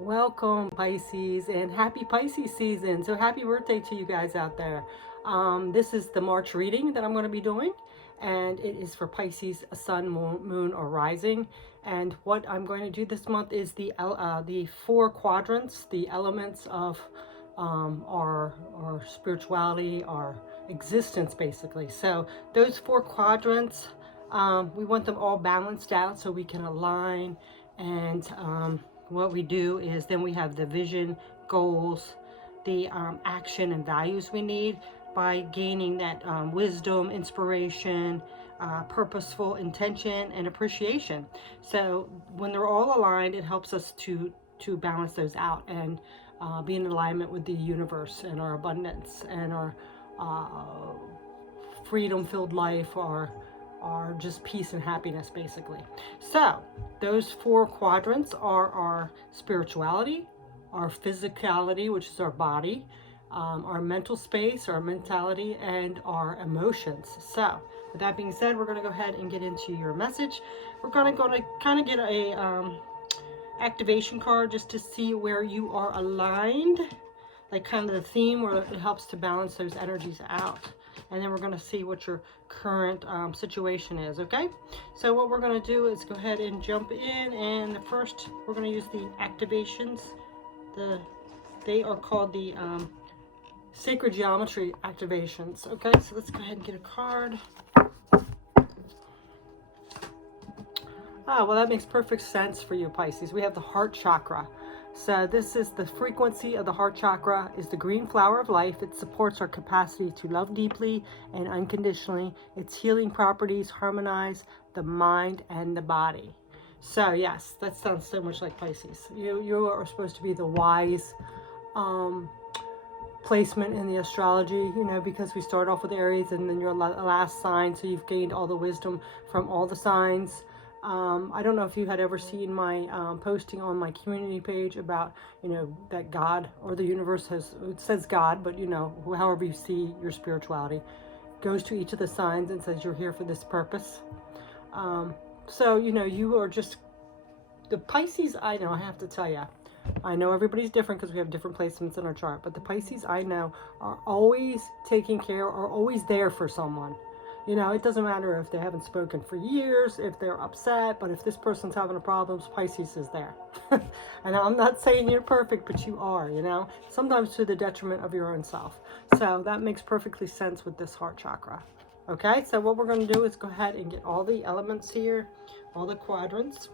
Welcome, Pisces, and happy Pisces season. So happy birthday to you guys out there. This is the March reading that I'm going to be doing, and it is for Pisces, sun, moon, or rising. And what I'm going to do this month is the four quadrants, the elements of our spirituality, our existence, basically. So those four quadrants, we want them all balanced out so we can align. And what we do is then we have the vision, goals, the action and values we need by gaining that wisdom, inspiration, purposeful intention, and appreciation. So when they're all aligned, it helps us to balance those out and be in alignment with the universe and our abundance and our freedom-filled life, our just peace and happiness, basically. So those four quadrants are our spirituality, our physicality, which is our body, our mental space, our mentality, and our emotions. So with that being said, we're going to go ahead and get into your message. We're going to kind of get a activation card just to see where you are aligned, like kind of the theme where it helps to balance those energies out. And then we're going to see what your current situation is, okay? So what we're going to do is go ahead and jump in, and the first we're going to use the activations. They are called the sacred geometry activations, okay? So let's go ahead and get a card. Well, that makes perfect sense for you, Pisces. We have the heart chakra. So this is the frequency of the heart chakra, is the green flower of life. It supports our capacity to love deeply and unconditionally. Its healing properties harmonize the mind and the body. So yes, that sounds so much like Pisces. You are supposed to be the wise placement in the astrology, because we start off with Aries and then your last sign, so you've gained all the wisdom from all the signs. I don't know if you had ever seen my posting on my community page about, that God or the universe it says God, but however you see your spirituality, goes to each of the signs and says you're here for this purpose. So, you are just, the Pisces I know, I have to tell you, I know everybody's different because we have different placements in our chart, but the Pisces I know are always taking care, are always there for someone. It doesn't matter if they haven't spoken for years, if they're upset, but if this person's having a problem, Pisces is there. And I'm not saying you're perfect, but you are, sometimes to the detriment of your own self. So that makes perfectly sense with this heart chakra. Okay, so what we're going to do is go ahead and get all the elements here, all the quadrants.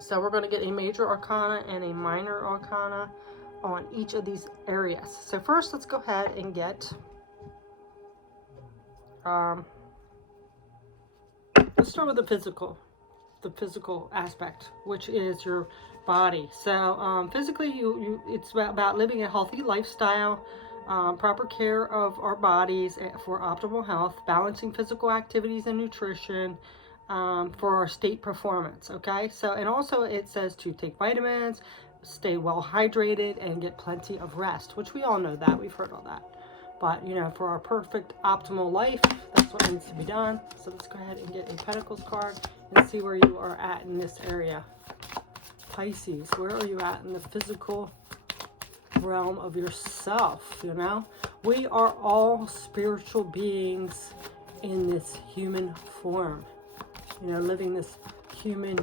So we're going to get a major arcana and a minor arcana on each of these areas. So first, let's go ahead and get let's start with the physical aspect, which is your body. So physically, it's about living a healthy lifestyle, proper care of our bodies for optimal health, balancing physical activities and nutrition for our state performance. Okay, so and also it says to take vitamins, stay well hydrated, and get plenty of rest, which we all know that, we've heard all that. But, for our perfect optimal life, that's what needs to be done. So let's go ahead and get a Pentacles card and see where you are at in this area. Pisces, where are you at in the physical realm of yourself, We are all spiritual beings in this human form, living this human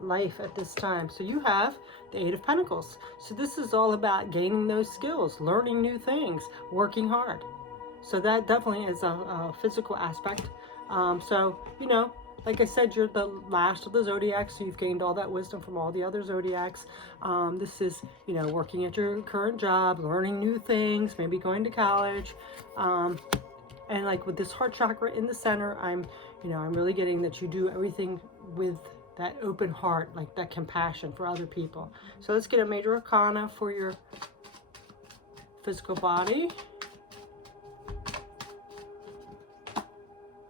life at this time. So you have the Eight of Pentacles. So this is all about gaining those skills, learning new things, working hard. So that definitely is a physical aspect. So, like I said, you're the last of the zodiacs, so you've gained all that wisdom from all the other zodiacs. This is, working at your current job, learning new things, maybe going to college. And like with this heart chakra in the center, I'm really getting that you do everything with that open heart, like that compassion for other people. So let's get a major arcana for your physical body.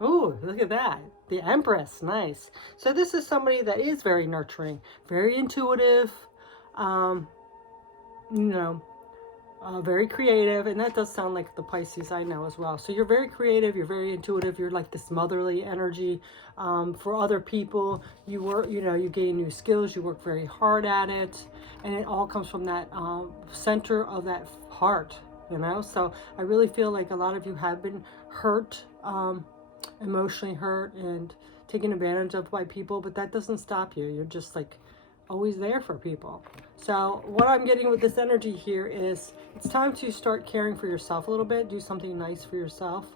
Oh, look at that. The Empress, nice. So this is somebody that is very nurturing, very intuitive, very creative, and that does sound like the Pisces I know as well. So you're very creative, you're very intuitive, you're like this motherly energy. For other people, you work, you gain new skills, you work very hard at it, and it all comes from that center of that heart, So I really feel like a lot of you have been hurt, emotionally hurt, and taken advantage of by people, but that doesn't stop you. You're just like always there for people. So what I'm getting with this energy here is it's time to start caring for yourself a little bit. Do something nice for yourself,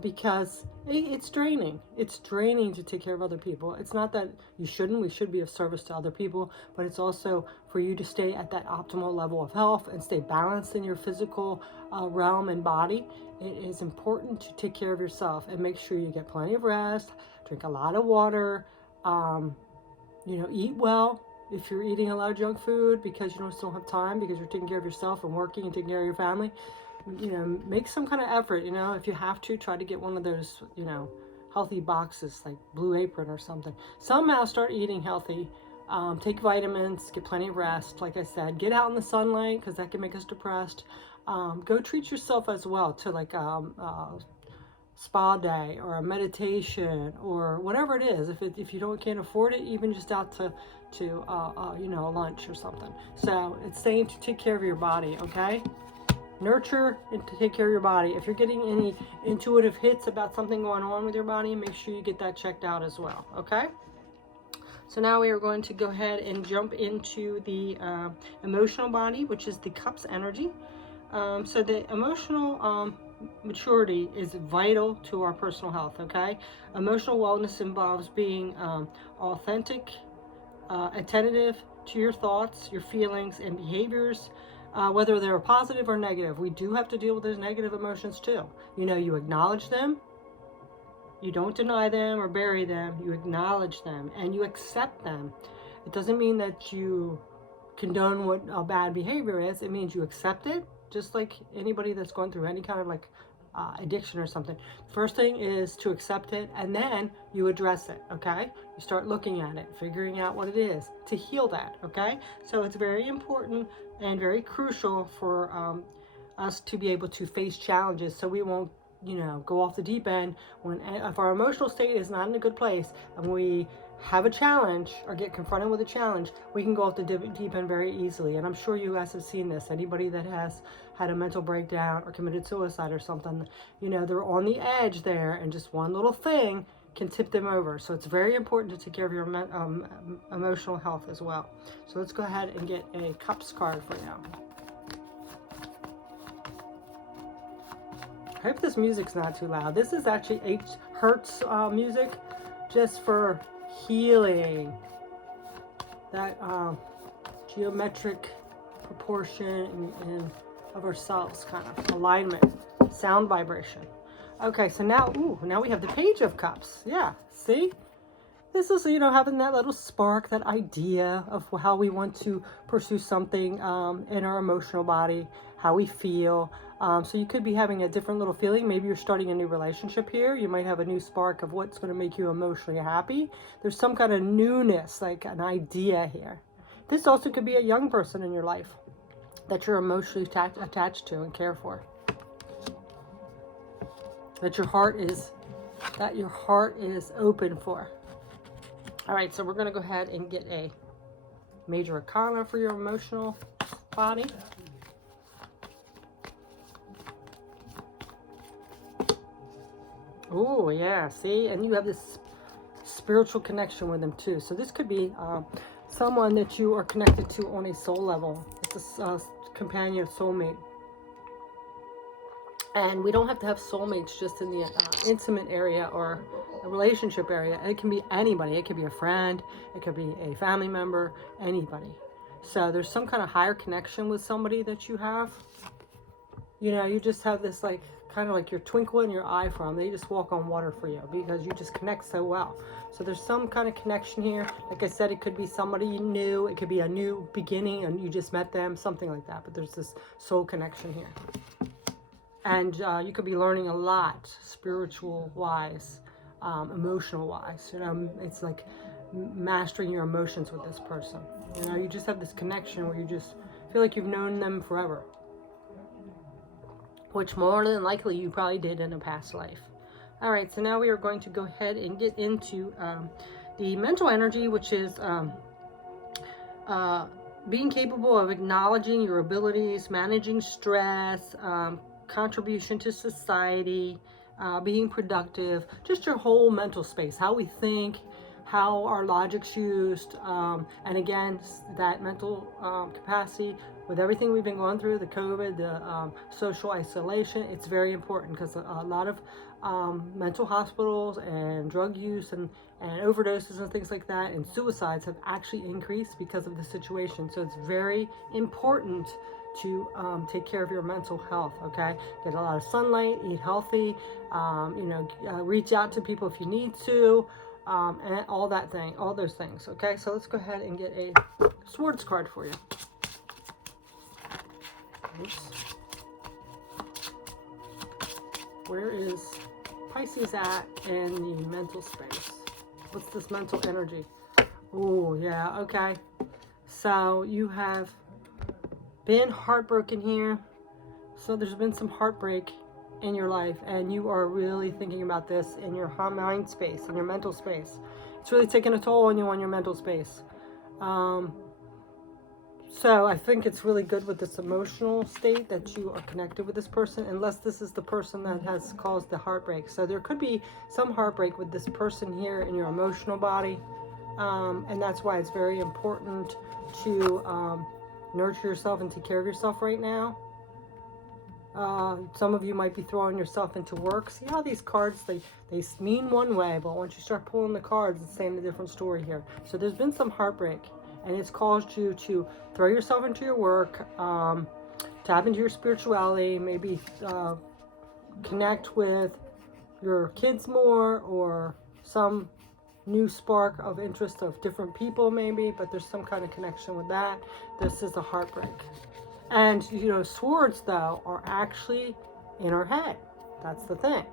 because it's draining. It's draining to take care of other people. It's not that you shouldn't. We should be of service to other people, but it's also for you to stay at that optimal level of health and stay balanced in your physical realm and body. It is important to take care of yourself and make sure you get plenty of rest, drink a lot of water, eat well. If you're eating a lot of junk food because you don't still have time because you're taking care of yourself and working and taking care of your family, make some kind of effort. If you have to, try to get one of those, healthy boxes like Blue Apron or something. Somehow start eating healthy. Take vitamins, get plenty of rest. Like I said, get out in the sunlight because that can make us depressed. Go treat yourself as well to like spa day or a meditation or whatever it is. If you can't afford it, even just out to a lunch or something. So it's saying to take care of your body, okay? Nurture and to take care of your body. If you're getting any intuitive hits about something going on with your body, make sure you get that checked out as well, okay? So now we are going to go ahead and jump into the emotional body, which is the Cups energy. So the emotional maturity is vital to our personal health, okay? Emotional wellness involves being authentic, attentive to your thoughts, your feelings, and behaviors, whether they're positive or negative. We do have to deal with those negative emotions too. You acknowledge them, you don't deny them or bury them, you acknowledge them, and you accept them. It doesn't mean that you condone what a bad behavior is. It means you accept it, just like anybody that's going through any kind of addiction or something. First thing is to accept it, and then you address it, okay? You start looking at it, figuring out what it is to heal that, okay? So it's very important and very crucial for us to be able to face challenges so we won't go off the deep end if our emotional state is not in a good place and we have a challenge or get confronted with a challenge, we can go off the deep end very easily. And I'm sure you guys have seen this. Anybody that has had a mental breakdown or committed suicide or something, they're on the edge there, and just one little thing can tip them over. So it's very important to take care of your emotional health as well. So let's go ahead and get a Cups card for you. I hope this music's not too loud. This is actually H. Hertz music, just for healing that geometric proportion and of ourselves, kind of alignment, sound vibration. Okay, so now we have the Page of Cups. Yeah, see? This is, having that little spark, that idea of how we want to pursue something in our emotional body, how we feel. So you could be having a different little feeling. Maybe you're starting a new relationship here. You might have a new spark of what's going to make you emotionally happy. There's some kind of newness, like an idea here. This also could be a young person in your life that you're emotionally attached to and care for. That your heart is open for. All right, so we're going to go ahead and get a Major Arcana for your emotional body. Oh, yeah, see? And you have this spiritual connection with them, too. So this could be someone that you are connected to on a soul level. It's a companion, soulmate. And we don't have to have soulmates just in the intimate area or a relationship area. It can be anybody. It could be a friend. It could be a family member. Anybody. So there's some kind of higher connection with somebody that you have. You just have this kind of like your twinkle in your eye for them. They just walk on water for you because you just connect so well. So there's some kind of connection here. Like I said, it could be somebody new. It could be a new beginning and you just met them, something like that. But there's this soul connection here. And you could be learning a lot, spiritual-wise, emotional-wise. It's like mastering your emotions with this person. You just have this connection where you just feel like you've known them forever. which more than likely you probably did in a past life. All right, so now we are going to go ahead and get into the mental energy, which is being capable of acknowledging your abilities, managing stress, contribution to society, being productive, just your whole mental space, how we think, how our logic's used, and again, that mental capacity with everything we've been going through, the COVID, the social isolation, it's very important because a lot of mental hospitals and drug use and overdoses and things like that and suicides have actually increased because of the situation. So it's very important to take care of your mental health. Okay, get a lot of sunlight, eat healthy, reach out to people if you need to, and all those things. Okay, so let's go ahead and get a swords card for you. Oops. Where is Pisces at in the mental space? What's this mental energy? Oh, yeah, okay. So you have been heartbroken here. So there's been some heartbreak in your life, and you are really thinking about this in your mind space, in your mental space. It's really taking a toll on you on your mental space. So I think it's really good with this emotional state that you are connected with this person, unless this is the person that has caused the heartbreak. So there could be some heartbreak with this person here in your emotional body. And that's why it's very important to nurture yourself and take care of yourself right now. Some of you might be throwing yourself into work. See how these cards, they mean one way, but once you start pulling the cards, it's saying a different story here. So there's been some heartbreak, and it's caused you to throw yourself into your work, tap into your spirituality, maybe connect with your kids more, or some new spark of interest of different people maybe, but there's some kind of connection with that. This is a heartbreak. And, swords, though, are actually in our head. That's the thing.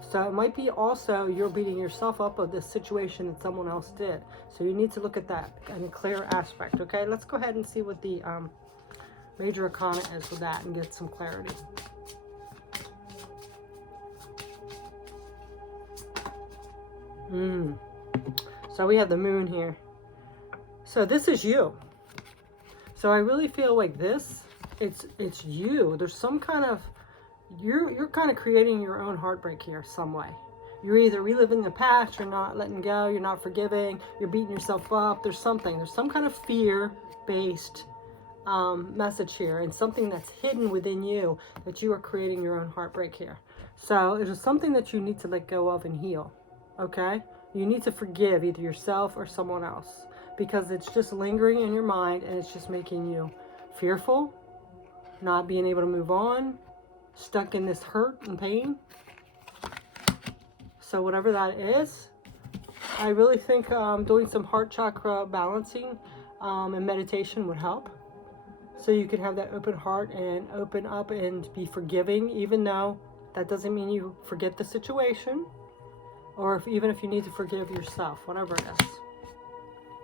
So it might be also you're beating yourself up of this situation that someone else did. So you need to look at that in a clear aspect, okay? Let's go ahead and see what the major arcana is with that and get some clarity. So we have the moon here. So this is you. So I really feel like this, it's you. There's some kind of, you're kind of creating your own heartbreak here some way. You're either reliving the past, you're not letting go, you're not forgiving, you're beating yourself up. There's some kind of fear-based message here, and something that's hidden within you that you are creating your own heartbreak here. So it is something that you need to let go of and heal, okay? You need to forgive either yourself or someone else, because it's just lingering in your mind and it's just making you fearful, not being able to move on, stuck in this hurt and pain. So whatever that is, I really think doing some heart chakra balancing and meditation would help. So you can have that open heart and open up and be forgiving, even though that doesn't mean you forget the situation, or even if you need to forgive yourself, whatever it is.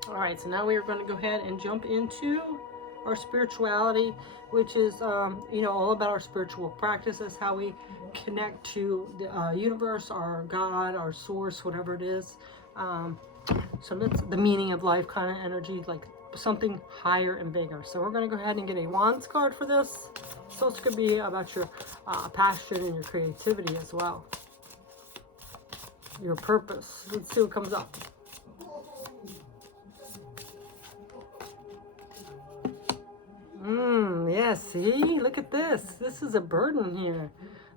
All right, so now we are going to go ahead and jump into our spirituality, which is, all about our spiritual practices, how we connect to the universe, our God, our source, whatever it is. So that's the meaning of life kind of energy, like something higher and bigger. So we're going to go ahead and get a Wands card for this. So it's going to be about your passion and your creativity as well. Your purpose. Let's see what comes up. Yeah, see? Look at this. This is a burden here.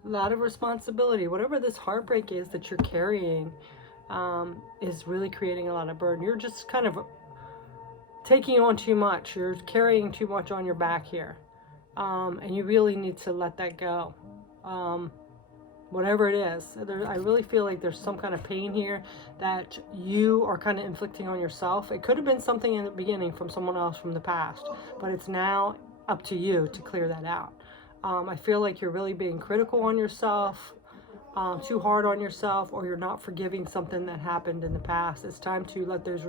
A lot of responsibility. Whatever this heartbreak is that you're carrying is really creating a lot of burden. You're just kind of taking on too much. You're carrying too much on your back here. And you really need to let that go. Whatever it is. I really feel like there's some kind of pain here that you are kind of inflicting on yourself. It could have been something in the beginning from someone else from the past, but it's now up to you to clear that out. I feel like you're really being critical on yourself, too hard on yourself, or you're not forgiving something that happened in the past. It's time to let those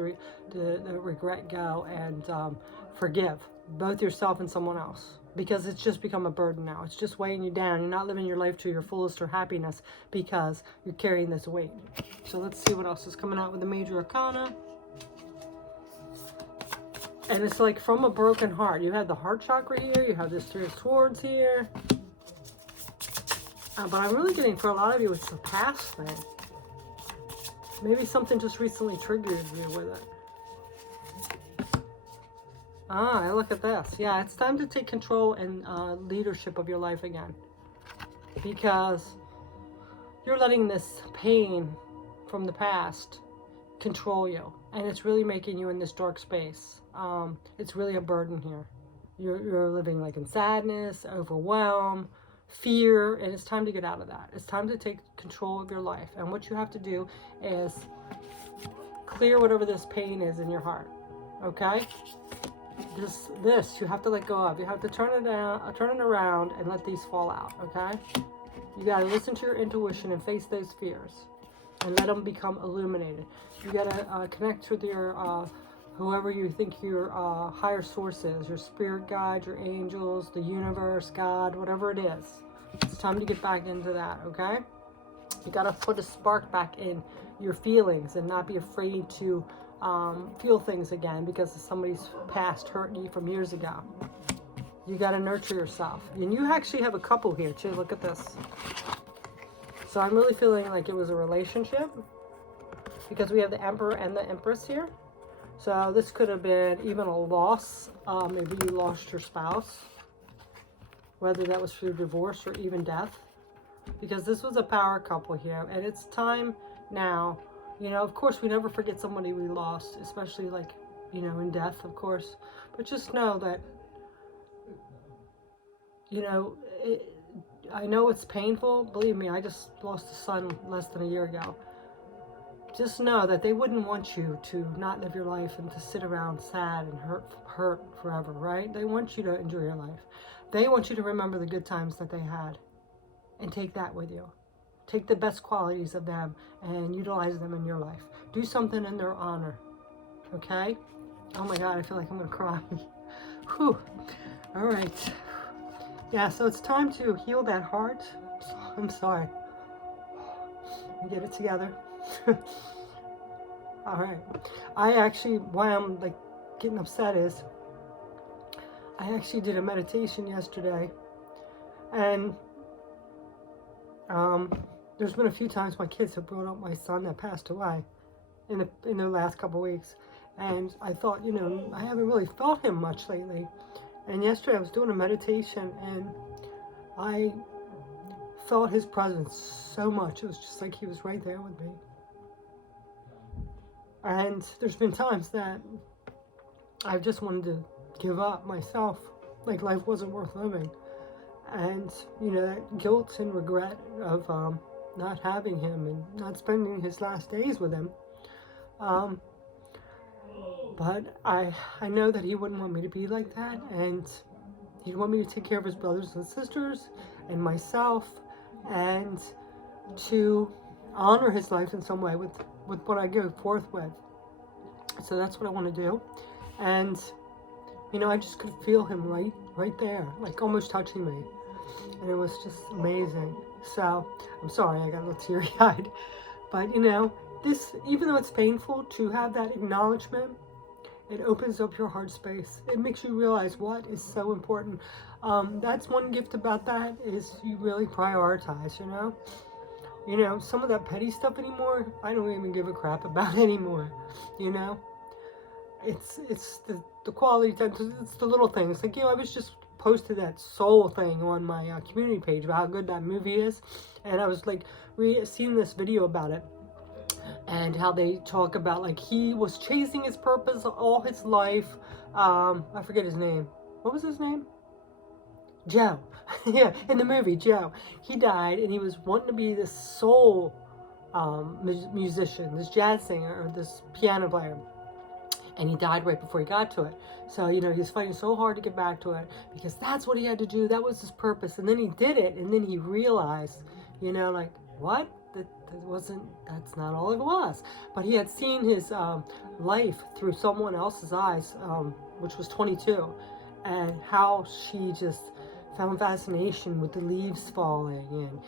the regret go and forgive both yourself and someone else. because it's just become a burden now. It's just weighing you down. You're not living your life to your fullest or happiness because you're carrying this weight. So let's see what else is coming out with the major arcana. And it's like from a broken heart. You have the heart chakra here. You have this Three of Swords here. But I'm really getting, for a lot of you, it's a past thing. Maybe something just recently triggered you with it. Ah, look at this. Yeah, it's time to take control and leadership of your life again. Because you're letting this pain from the past control you. And it's really making you in this dark space. It's really a burden here. You're living like in sadness, overwhelm, fear, and it's time to get out of that. It's time to take control of your life. And what you have to do is clear whatever this pain is in your heart. Okay? This you have to let go of. You have to turn it around and let these fall out. Okay? You got to listen to your intuition and face those fears and let them become illuminated. You got to connect with your whoever you think your higher source is, your spirit guide, your angels, the universe, God, whatever it is. It's time to get back into that. Okay? You got to put a spark back in your feelings and not be afraid to feel things again because of somebody's past hurt you from years ago. You got to nurture yourself. And you actually have a couple here too. Look at this. So I'm really feeling like it was a relationship because we have the Emperor and the Empress here. So this could have been even a loss. Maybe you lost your spouse, whether that was through divorce or even death. Because this was a power couple here. And it's time now. You know, of course, we never forget somebody we lost, especially like, you know, in death, of course. But just know that, you know, I know it's painful. Believe me, I just lost a son less than a year ago. Just know that they wouldn't want you to not live your life and to sit around sad and hurt forever, right? They want you to enjoy your life. They want you to remember the good times that they had and take that with you. Take the best qualities of them and utilize them in your life. Do something in their honor, okay? Oh my God, I feel like I'm gonna cry. Whew. All right. Yeah, so it's time to heal that heart. I'm sorry. Get it together. All right. I actually, why I'm like getting upset is I actually did a meditation yesterday, and there's been a few times my kids have brought up my son that passed away in the last couple of weeks, and I thought, you know, I haven't really felt him much lately. And yesterday I was doing a meditation and I felt his presence so much. It was just like he was right there with me. And there's been times that I've just wanted to give up myself, like life wasn't worth living. And, you know, that guilt and regret of not having him and not spending his last days with him. But I know that he wouldn't want me to be like that, and he'd want me to take care of his brothers and sisters and myself, and to honor his life in some way with what I go forth with. So that's what I want to do. And, you know, I just could feel him right there, like almost touching me. And it was just amazing. So, I'm sorry, I got a little teary-eyed. But, you know, this, even though it's painful to have that acknowledgement, it opens up your heart space. It makes you realize what is so important. That's one gift about that is you really prioritize, you know? You know, some of that petty stuff anymore, I don't even give a crap about anymore, you know? It's the quality time, it's the little things. Like, you know, I was just posted that Soul thing on my community page about how good that movie is. And I was like, seeing this video about it. And how they talk about, like, he was chasing his purpose all his life. I forget his name. What was his name? Joe. Yeah, in the movie, Joe. He died, and he was wanting to be this soul musician, this jazz singer, or this piano player. And he died right before he got to it. So, you know, he was fighting so hard to get back to it because that's what he had to do. That was his purpose. And then he did it, and then he realized, you know, like, what? That's not all it was. But he had seen his life through someone else's eyes, which was 22. and how she just found fascination with the leaves falling and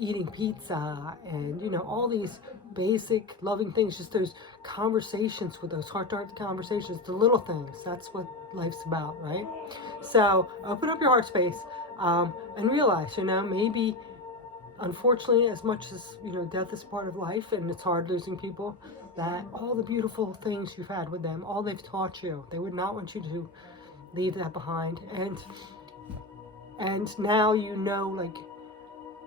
eating pizza and, you know, all these basic loving things, just those conversations with those heart-to-heart conversations, the little things. That's what life's about, right? So open up your heart space and realize, you know, maybe unfortunately, as much as, you know, death is part of life and it's hard losing people, that all the beautiful things you've had with them, all they've taught you, they would not want you to leave that behind. And now you know, like,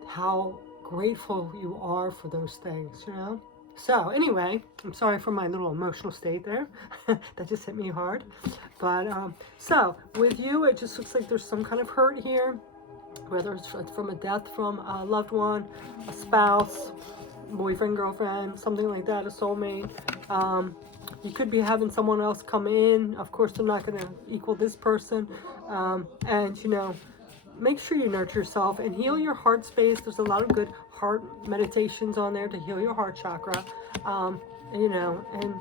how grateful you are for those things, you know. So anyway, I'm sorry for my little emotional state there. That just hit me hard. But so with you, it just looks like there's some kind of hurt here, whether it's from a death from a loved one, a spouse, boyfriend, girlfriend, something like that, a soulmate. You could be having someone else come in. Of course, they're not going to equal this person. And, you know, make sure you nurture yourself and heal your heart space. There's a lot of good heart meditations on there to heal your heart chakra. And, you know, and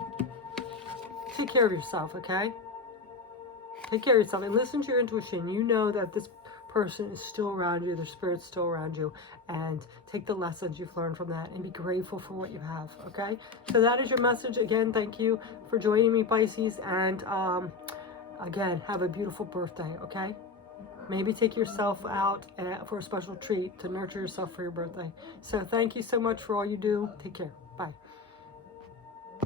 take care of yourself, okay? Take care of yourself and listen to your intuition. You know that this person is still around you, their spirit's still around you, and take the lessons you've learned from that and be grateful for what you have, okay? So that is your message. Again, thank you for joining me, Pisces, and again, have a beautiful birthday, okay? Maybe take yourself out for a special treat to nurture yourself for your birthday. So thank you so much for all you do. Take care. Bye.